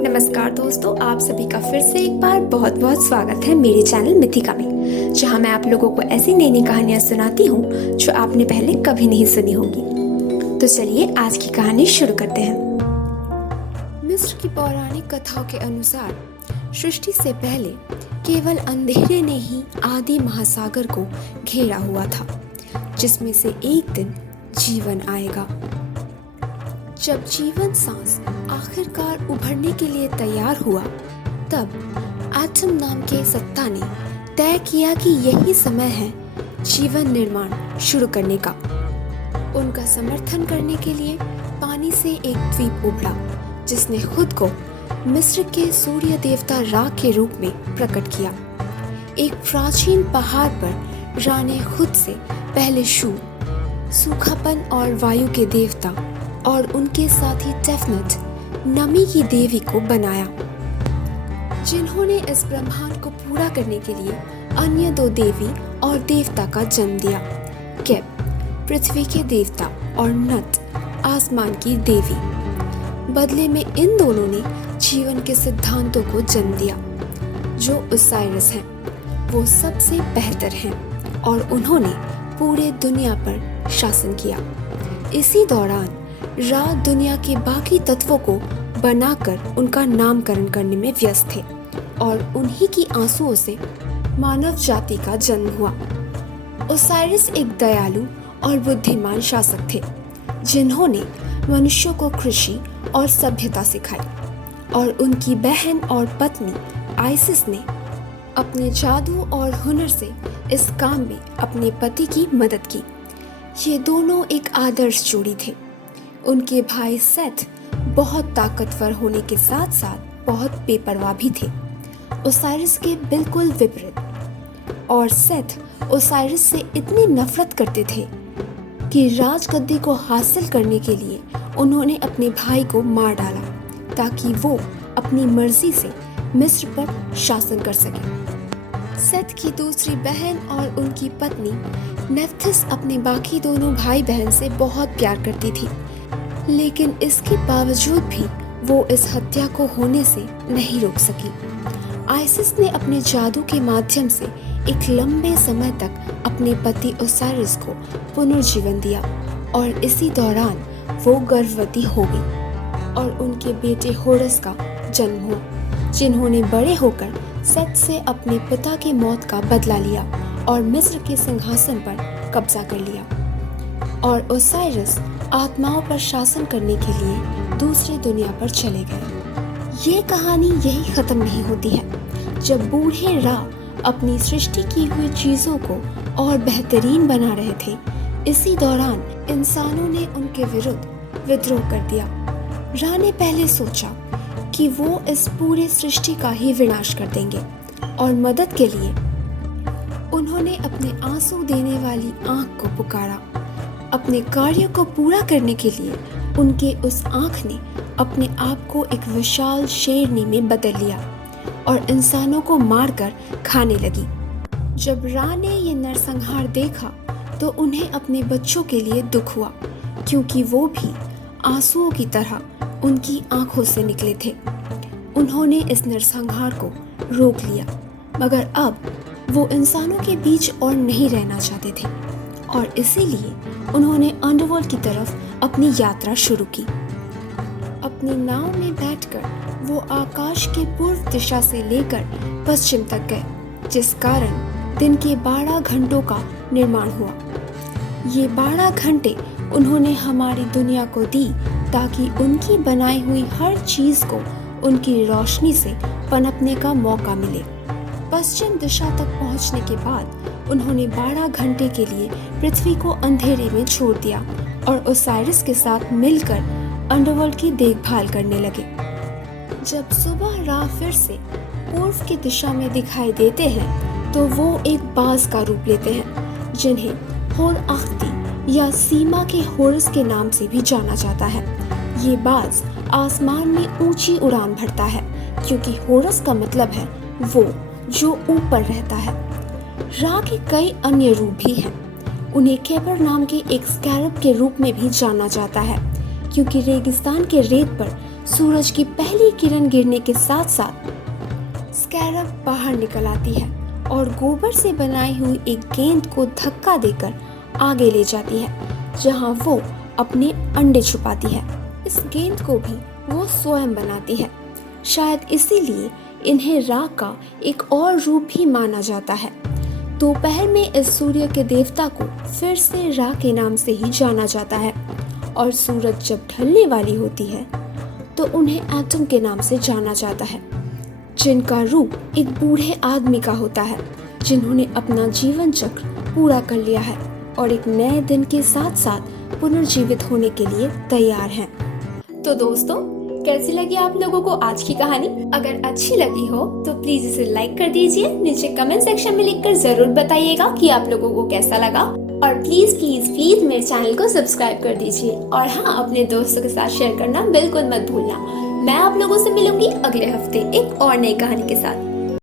नमस्कार दोस्तों, आप सभी का फिर से एक बार बहुत बहुत स्वागत है मेरे चैनल मिथिका में, जहां मैं आप लोगों को ऐसी नई नई कहानियां सुनाती हूं जो आपने पहले कभी नहीं सुनी होंगी। तो चलिए आज की कहानी शुरू करते हैं। मिस्र की पौराणिक कथाओं के अनुसार सृष्टि से पहले केवल अंधेरे ने ही आदि महासागर को घेरा हुआ था, जिसमें से एक दिन जीवन आएगा। जब जीवन सांस आखिरकार उभरने के लिए तैयार हुआ, तब एटम नाम के सत्ता ने तय किया कि यही समय है जीवन निर्माण शुरू करने का। उनका समर्थन करने के लिए पानी से एक द्वीप उभरा, जिसने खुद को मिस्र के सूर्य देवता रा के रूप में प्रकट किया। एक प्राचीन पहाड़ पर रा ने खुद से पहले सूखापन और वायु के देवता और उनके साथ ही टेफनट, नमी की देवी को बनाया, जिन्होंने इस ब्रह्मांड को पूरा करने के लिए अन्य दो देवी और देवता का जन्म दिया, केप, पृथ्वी के देवता, और नट, आसमान की देवी। बदले में इन दोनों ने जीवन के सिद्धांतों को जन्म दिया। जो ओसाइरिस हैं, वो सबसे बेहतर हैं और उन्होंने पूरे दुनिया पर शासन किया। इसी दौरान रा दुनिया के बाकी तत्वों को बनाकर उनका नामकरण करने में व्यस्त थे और उन्हीं की आंसुओं से मानव जाति का जन्म हुआ। ओसाइरिस एक दयालु और बुद्धिमान शासक थे, जिन्होंने मनुष्यों को कृषि और सभ्यता सिखाई, और उनकी बहन और पत्नी आइसिस ने अपने जादू और हुनर से इस काम में अपने पति की मदद की। ये दोनों एक आदर्श जोड़ी थे। उनके भाई सेथ बहुत ताकतवर होने के साथ साथ बहुत बेपरवाह भी थे, ओसाइरिस के बिल्कुल विपरीत। और सेथ ओसाइरिस से इतनी नफरत करते थे कि राजगद्दी को हासिल करने के लिए उन्होंने अपने भाई को मार डाला, ताकि वो अपनी मर्जी से मिस्र पर शासन कर सके। सेथ की दूसरी बहन और उनकी पत्नी नेफ्थिस अपने बाकी दोनों भाई बहन से बहुत प्यार करती थी, लेकिन इसके बावजूद भी वो इस हत्या को होने से नहीं रोक सकी। आइसिस ने अपने जादू के माध्यम से एक लंबे समय तक अपने पति ओसाइरिस को पुनर्जीवन दिया, और इसी दौरान वो गर्भवती हो गई और उनके बेटे होरस का जन्म हुआ, जिन्होंने बड़े होकर सेथ से अपने पिता की मौत का बदला लिया और मिस्र के सिंहासन पर कब्जा कर लिया। और ओसाइरिस आत्माओं पर शासन करने के लिए दूसरी दुनिया पर चले गए। ये कहानी यही खत्म नहीं होती है। जब बूढ़े रा अपनी सृष्टि की हुई चीजों को और बेहतरीन बना रहे थे, इसी दौरान इंसानों ने उनके विरुद्ध विद्रोह कर दिया। रा ने पहले सोचा कि वो इस पूरे सृष्टि का ही विनाश कर देंगे, और मदद के लिए उन्होंने अपने आंसू देने वाली आंख को पुकारा। अपने कार्य को पूरा करने के लिए उनके उस आंख ने अपने आप को एक विशाल शेरनी में बदल लिया और इंसानों को मारकर खाने लगी। जब रा ने ये नरसंहार देखा तो उन्हें अपने बच्चों के लिए दुख हुआ, क्योंकि वो भी आंसुओं की तरह उनकी आंखों से निकले थे। उन्होंने इस नरसंहार को रोक लिया, मगर अब वो इंसानों के बीच और नहीं रहना चाहते थे, और इसीलिए उन्होंने अंडरवर्ल्ड की तरफ अपनी यात्रा शुरू की। अपनी नाव में बैठकर वो आकाश के पूर्व दिशा से लेकर पश्चिम तक गए, जिस कारण दिन के 12 घंटों का निर्माण हुआ। ये 12 घंटे उन्होंने हमारी दुनिया को दी, ताकि उनकी बनाई हुई हर चीज को उनकी रोशनी से पनपने का मौका मिले। पश्चिम दिशा तक पहुंचने के बाद उन्होंने 12 घंटे के लिए पृथ्वी को अंधेरे में छोड़ दिया और ओसाइरिस के साथ मिलकर अंडरवर्ल्ड की देखभाल करने लगे। जब सुबह रा फिर से पूर्व की दिशा में दिखाई देते हैं, तो वो एक बाज का रूप लेते हैं, जिन्हें होर अख्ती या सीमा के होरस के नाम से भी जाना जाता है। ये बाज आसमान में ऊंची उड़ान भरता है, क्योंकि होरस का मतलब है वो जो ऊपर रहता है। रा के कई अन्य रूप भी हैं। उन्हें केपर नाम के एक स्कैरब के रूप में भी जाना जाता है, क्योंकि रेगिस्तान के रेत पर सूरज की पहली किरण गिरने के साथ साथ स्कैरब बाहर निकल आती है और गोबर से बनाई हुई एक गेंद को धक्का देकर आगे ले जाती है, जहां वो अपने अंडे छुपाती है। इस गेंद को भी वो स्वयं बनाती है। शायद इसीलिए इन्हें रा का एक और रूप भी माना जाता है। दोपहर में इस सूर्य के देवता को फिर से रा के नाम से ही जाना जाता है और सूरज जब ढलने वाली होती है तो उन्हें एटम के नाम से जाना जाता है, जिनका रूप एक बूढ़े आदमी का होता है जिन्होंने अपना जीवन चक्र पूरा कर लिया है और एक नए दिन के साथ साथ पुनर्जीवित होने के लिए तैयार हैं। तो दोस्तों, कैसी लगी आप लोगों को आज की कहानी? अगर अच्छी लगी हो तो प्लीज इसे लाइक कर दीजिए। नीचे कमेंट सेक्शन में लिखकर जरूर बताइएगा कि आप लोगों को कैसा लगा और प्लीज प्लीज प्लीज मेरे चैनल को सब्सक्राइब कर दीजिए और हाँ, अपने दोस्तों के साथ शेयर करना बिल्कुल मत भूलना। मैं आप लोगों से मिलूंगी अगले हफ्ते एक और नई कहानी के साथ।